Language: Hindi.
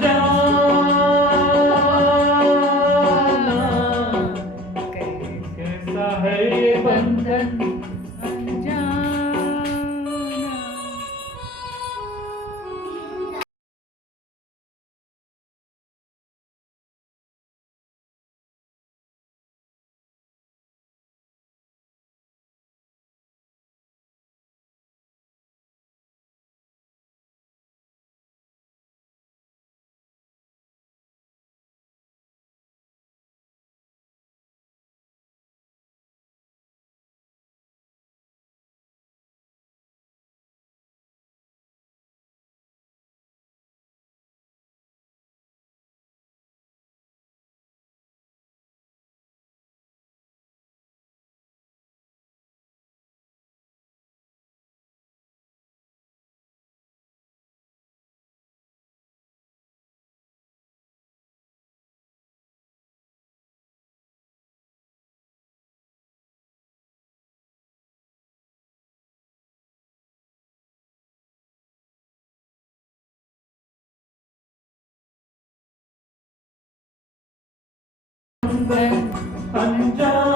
जाना कैसा है बंधन? And I'm Anjali.